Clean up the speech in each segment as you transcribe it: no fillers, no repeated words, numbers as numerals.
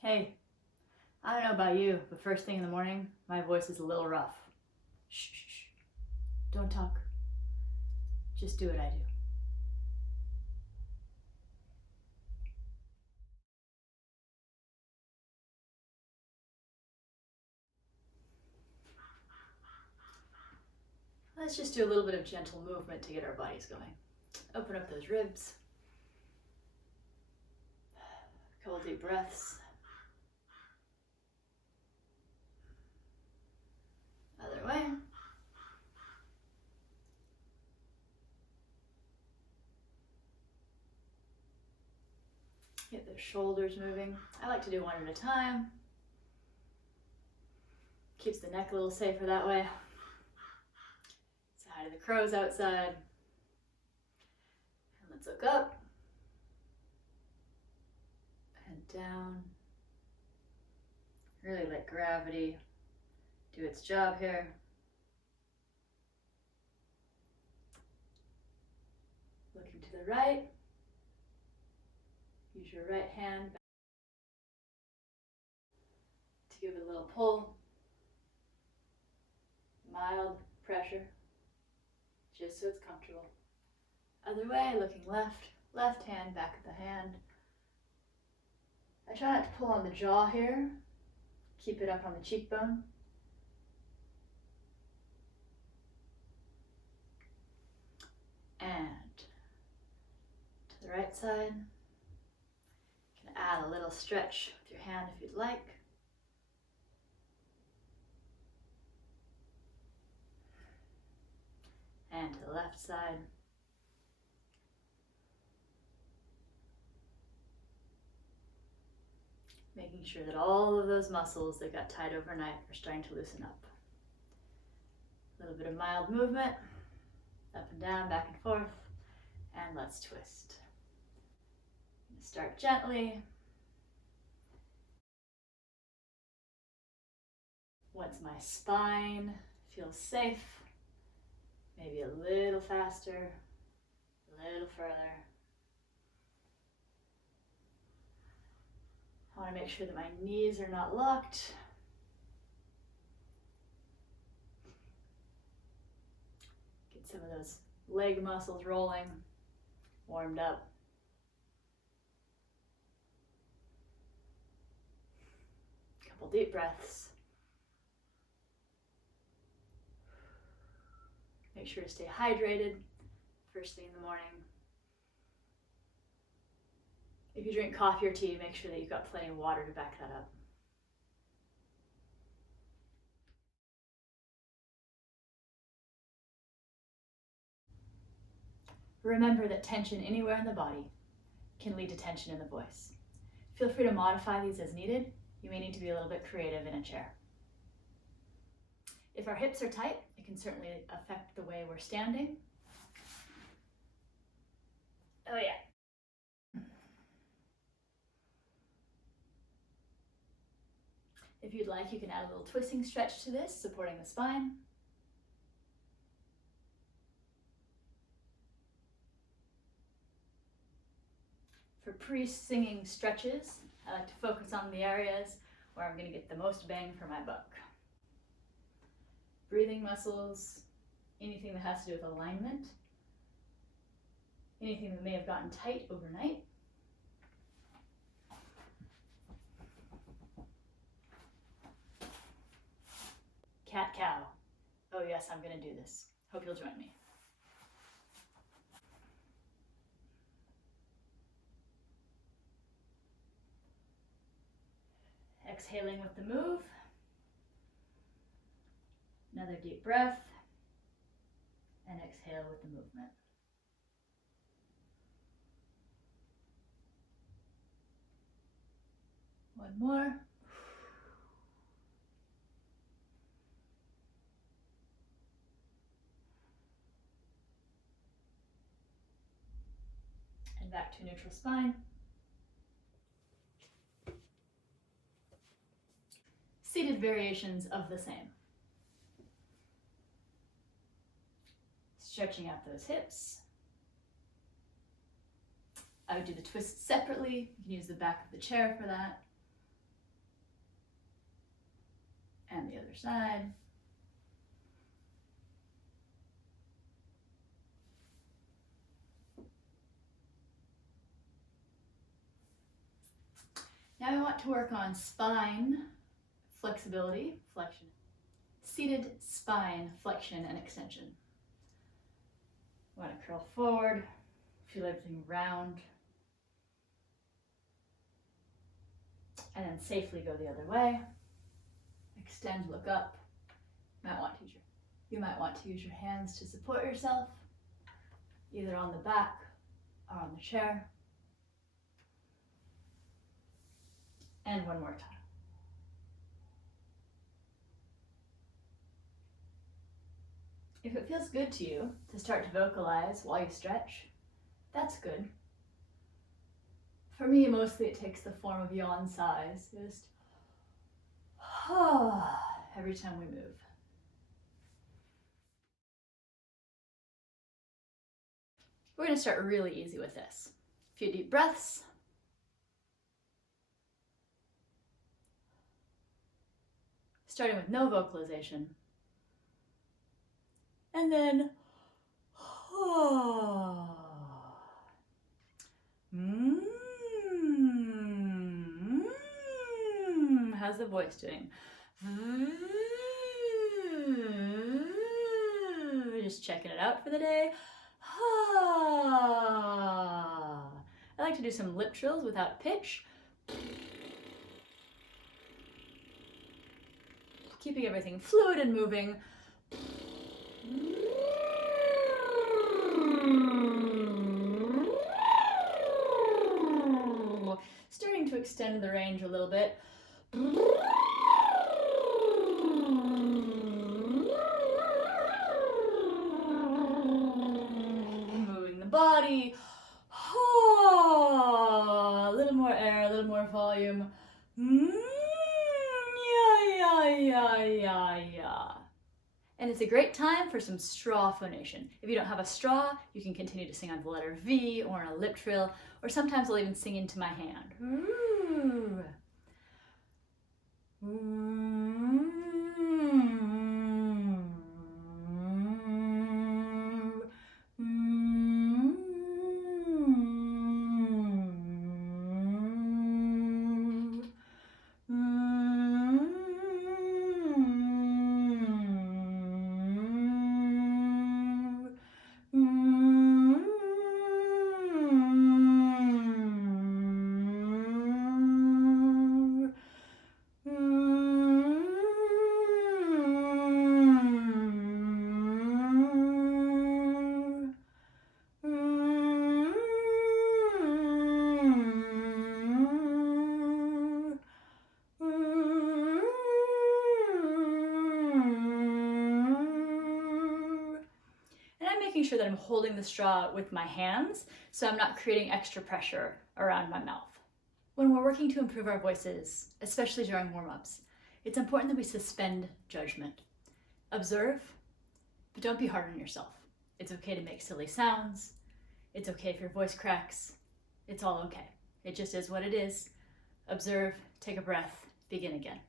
Hey, I don't know about you, but first thing in the morning, my voice is a little rough. Shh, shh, shh. Don't talk. Just do what I do. Let's just do a little bit of gentle movement to get our bodies going. Open up those ribs. A couple deep breaths. Other way. Get those shoulders moving. I like to do one at a time. Keeps the neck a little safer that way. Say hi to the crows outside. And let's look up. And down. Really let gravity do its job here. Looking to the right. Use your right hand to give it a little pull. Mild pressure, just so it's comfortable. Other way, looking left. Left hand back of the hand. I try not to pull on the jaw here. Keep it up on the cheekbone. And to the right side. You can add a little stretch with your hand if you'd like. And to the left side. Making sure that all of those muscles that got tight overnight are starting to loosen up. A little bit of mild movement, up and down, back and forth, and let's twist. Start gently. Once my spine feels safe, maybe a little faster, a little further. I want to make sure that my knees are not locked. Get some of those leg muscles rolling, warmed up. Couple deep breaths. Make sure to stay hydrated first thing in the morning. If you drink coffee or tea, make sure that you've got plenty of water to back that up. Remember that tension anywhere in the body can lead to tension in the voice. Feel free to modify these as needed. You may need to be a little bit creative in a chair. If our hips are tight, it can certainly affect the way we're standing. Oh yeah. If you'd like, you can add a little twisting stretch to this, supporting the spine. For pre-singing stretches, I like to focus on the areas where I'm going to get the most bang for my buck. Breathing muscles, anything that has to do with alignment, anything that may have gotten tight overnight. Cat-cow. Oh yes, I'm going to do this. Hope you'll join me. Exhaling with the move. Another deep breath. And exhale with the movement. One more. And back to neutral spine. Seated variations of the same. Stretching out those hips. I would do the twist separately. You can use the back of the chair for that. And the other side. Now we want to work on spine flexibility, flexion. Seated spine flexion and extension. We want to curl forward, feel everything round, and then safely go the other way. Extend, look up. You might want to use your hands to support yourself, either on the back or on the chair. And one more time. If it feels good to you to start to vocalize while you stretch, that's good. For me, mostly it takes the form of yawn sighs, just every time we move. We're going to start really easy with this. A few deep breaths. Starting with no vocalization. And then, how's the voice doing? Just checking it out for the day. I like to do some lip trills without pitch. Keeping everything fluid and moving. Starting to extend the range a little bit. Moving the body. A little more air, a little more volume. And it's a great time for some straw phonation. If you don't have a straw, you can continue to sing on the letter V or on a lip trill, or sometimes I'll even sing into my hand. Sure that I'm holding the straw with my hands so I'm not creating extra pressure around my mouth. When we're working to improve our voices, especially during warm-ups, it's important that we suspend judgment. Observe, but don't be hard on yourself. It's okay to make silly sounds. It's okay if your voice cracks. It's all okay. It just is what it is. Observe, take a breath, begin again.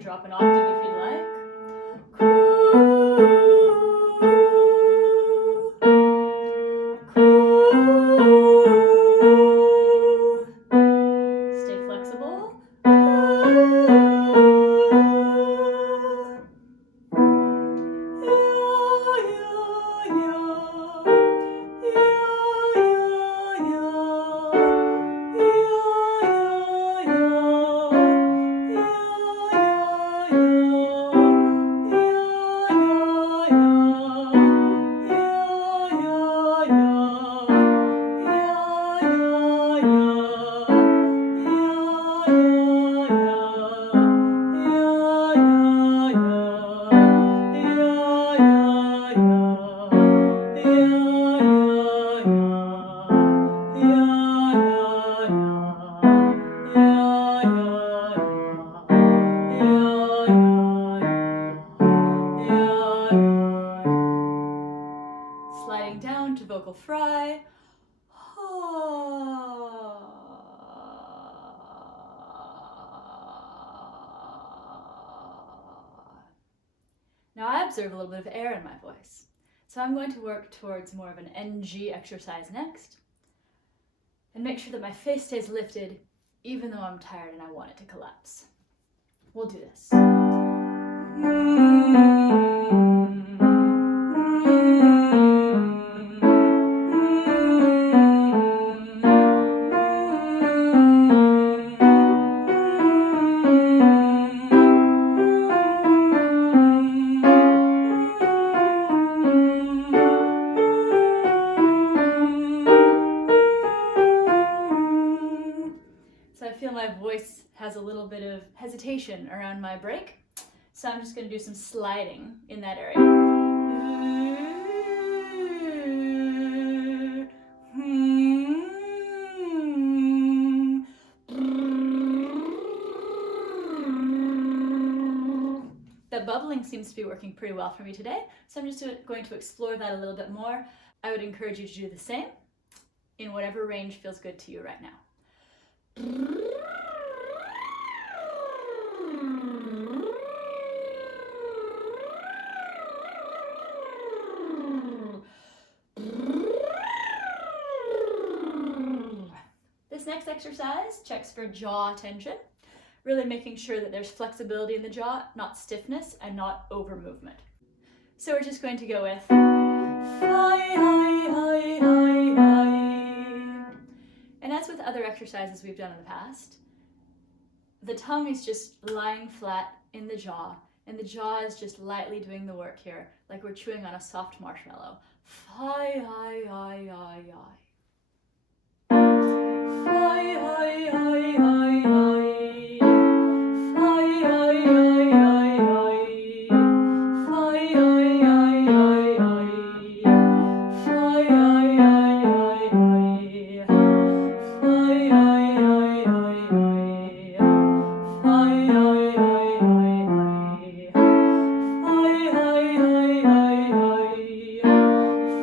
Drop an octave if you'd like. Stay flexible. observe a little bit of air in my voice. So I'm going to work towards more of an NG exercise next, and make sure that my face stays lifted even though I'm tired and I want it to collapse. We'll do this. So I feel my voice has a little bit of hesitation around my break, so I'm just going to do some sliding in that area. The bubbling seems to be working pretty well for me today, so I'm just going to explore that a little bit more. I would encourage you to do the same in whatever range feels good to you right now. This next exercise checks for jaw tension, really making sure that there's flexibility in the jaw, not stiffness and not over movement. So we're just going to go with hi, hi, hi, hi, hi. And as with other exercises we've done in the past, the tongue is just lying flat in the jaw, and the jaw is just lightly doing the work here, like we're chewing on a soft marshmallow. Hi, hi, hi, hi, hi. Hi, hi, hi, hi, hi. Hi, hi, hi, hi, hi. Hi, hi, hi, hi, hi. Hi, hi, hi, hi, hi. Hi, hi, hi, hi, hi. Hi, hi, hi, hi, hi. Hi, hi, hi, hi, hi.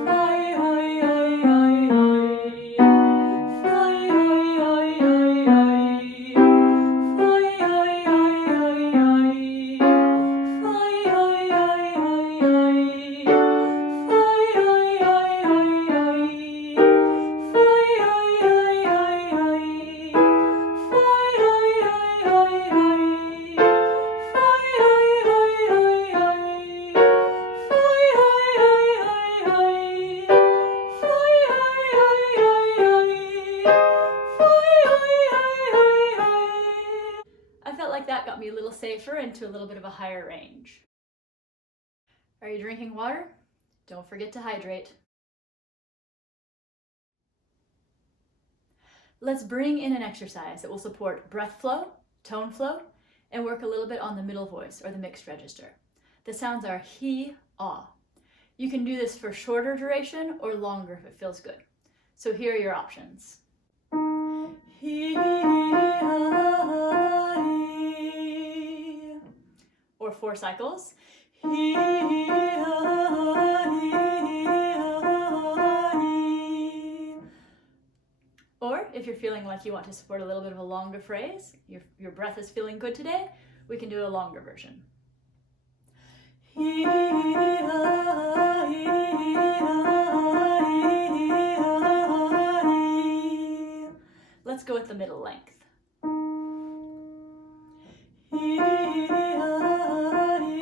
Hi, hi, hi, hi, hi. Hi, hi, hi, hi, hi. Hi, hi, hi, hi, hi. Hi, hi, hi, hi, hi. Hi, hi, hi, hi, hi. Hi, hi, hi, hi, hi. Hi, hi, hi, hi, hi. Hi, hi, hi, hi, hi. Hi, hi, hi, hi, hi. Hi, hi, hi, hi, hi. I felt like that got me a little safer into a little bit of a higher range. Are you drinking water? Don't forget to hydrate. Let's bring in an exercise that will support breath flow, tone flow, and work a little bit on the middle voice or the mixed register. The sounds are he, ah. You can do this for shorter duration or longer if it feels good. So here are your options. He, ah, he. Or 4 cycles. He, ah, he, ah, he. Or if you're feeling like you want to support a little bit of a longer phrase, your breath is feeling good today, we can do a longer version. He, ah, he, ah, he, ah, he. Let's go with the middle length. He, ah, he, ah, he.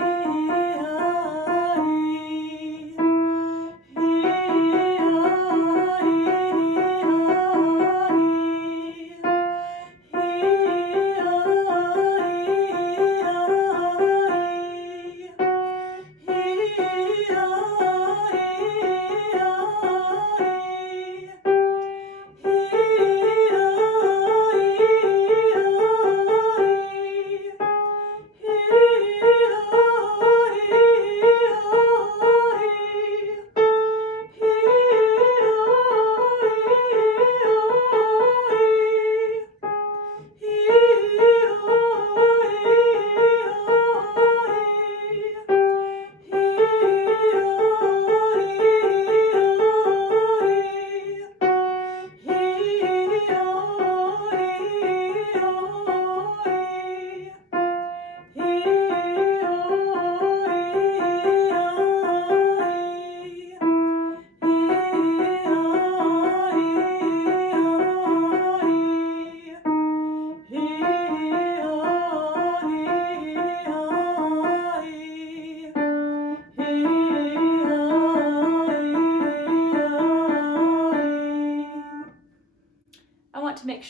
He, ah, he, ah, he.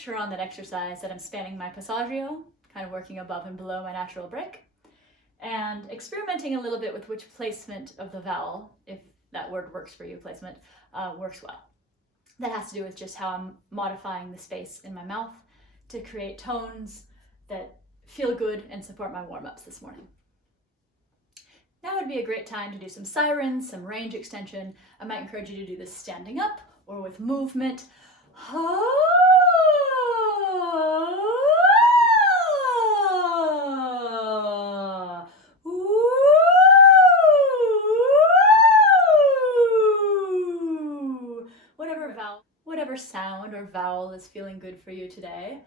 sure on that exercise that I'm spanning my passaggio, kind of working above and below my natural break, and experimenting a little bit with which placement of the vowel, if that word works for you, placement, works well. That has to do with just how I'm modifying the space in my mouth to create tones that feel good and support my warm-ups this morning. Now would be a great time to do some sirens, some range extension. I might encourage you to do this standing up or with movement. Whatever vowel, whatever sound or vowel is feeling good for you today.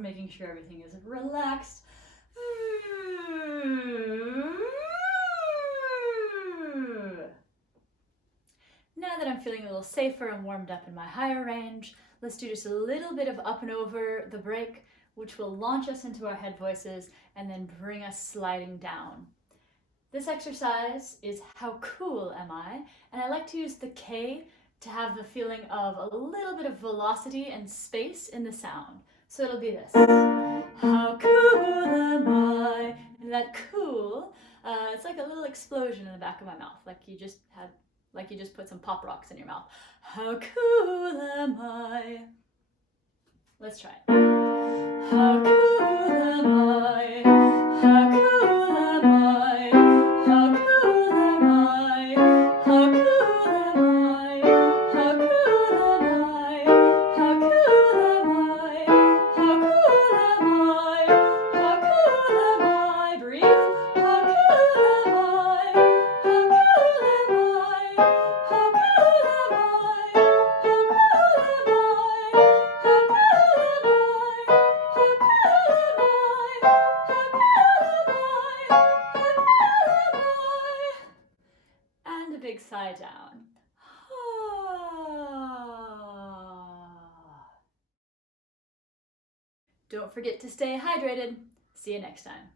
Making sure everything is relaxed. Now that I'm feeling a little safer and warmed up in my higher range, let's do just a little bit of up and over the break, which will launch us into our head voices and then bring us sliding down. This exercise is how cool am I? And I like to use the K to have the feeling of a little bit of velocity and space in the sound. So it'll be this. How cool am I? And that cool, it's like a little explosion in the back of my mouth, like you just put some pop rocks in your mouth. How cool am I? Let's try it. How cool am I? How cool am I? How cool am I? How cool am I? How cool am I? How cool am I? How cool am I? How cool am I? Breathe. How cool am I? How cool am I? How cool am I? How cool am I? How cool am I? And a big sigh down. Don't forget to stay hydrated. See you next time.